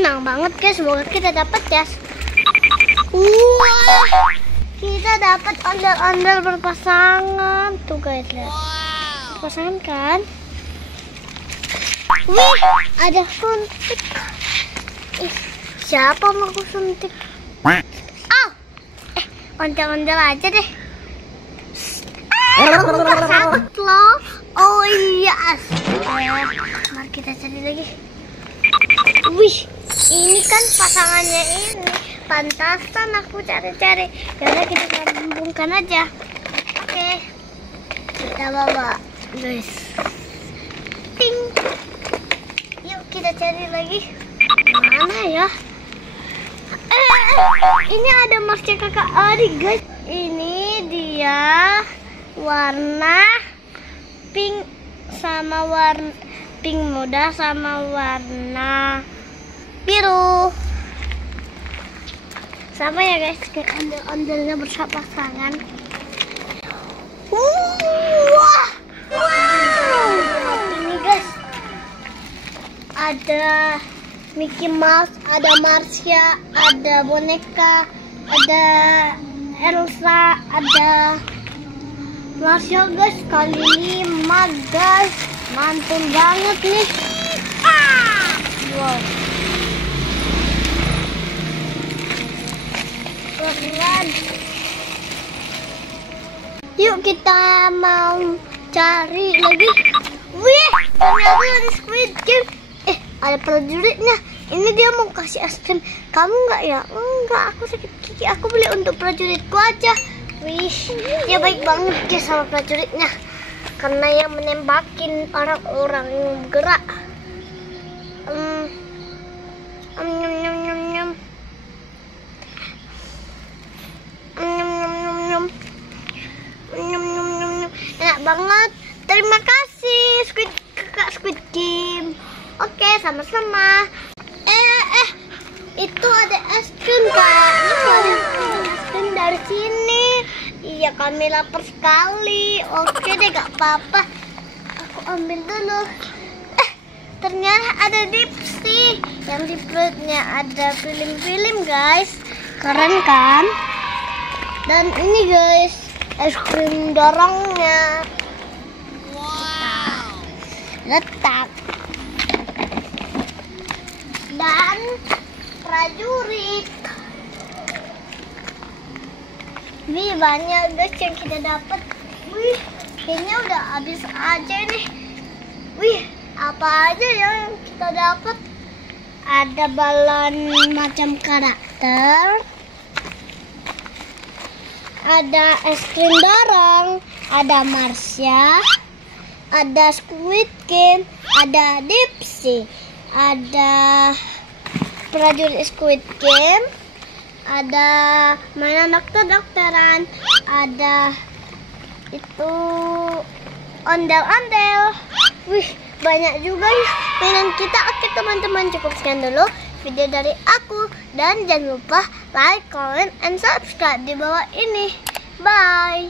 senang banget guys, semoga kita dapat ya. Wah, kita dapat ondel-ondel berpasangan tuh guys, lihat. Berpasangan kan? Wih, ada suntik. Siapa mau aku suntik? Ondel-ondel aja deh. Sakit loh. Oh iya. Mari kita cari lagi. Wih, ini kan pasangannya ini. Pantasan aku cari-cari. Yaudah kita gabungkan aja. Oke. Kita bawa, guys. Ting. Yuk kita cari lagi. Mana ya? Ini ada Marsha kakak adik guys. Ini dia warna pink sama warna pink muda sama warna biru. Sama ya guys, ondel-ondelnya berpasangan. Wah, wow. Ini guys ada Mickey Mouse, ada Marsha, ada boneka, ada Elsa, ada Marsha guys. Kali ini mag guys, mantul banget nih. Wow, keren. Yuk kita mau cari lagi. Wih, ternyata ada Squid Game. Ada prajuritnya. Ini dia mau kasih es krim. Kamu enggak ya? Enggak, aku sakit gigi. Aku beli untuk prajuritku aja. Wih, dia baik banget guys sama prajuritnya. Karena yang menembakin orang-orang yang bergerak. Enak banget. Terima kasih kakak Squid Game. Oke, sama-sama. Itu ada es krim kak. Itu ada es krim dari sini. Iya, kami lapar sekali. Oke deh, gak apa-apa. Aku ambil dulu. Ternyata ada Dipsy. Yang di perutnya ada film-film guys. Keren kan? Dan ini guys, es krim dorongnya. Wow. Letak. Dan prajurit. Wih, banyak guys yang kita dapat. Wih, kayaknya udah habis aja nih. Wih, apa aja ya yang kita dapat? Ada balon macam karakter, ada es krim dorong, ada Marsha, ada Squid Game, ada Dipsy, ada prajurit Squid Game, ada mainan dokter-dokteran, ada itu ondel-ondel. Wih, banyak juga ya mainan kita. Oke teman-teman, cukup sekian dulu video dari aku. Dan jangan lupa like, comment, and subscribe di bawah ini. Bye.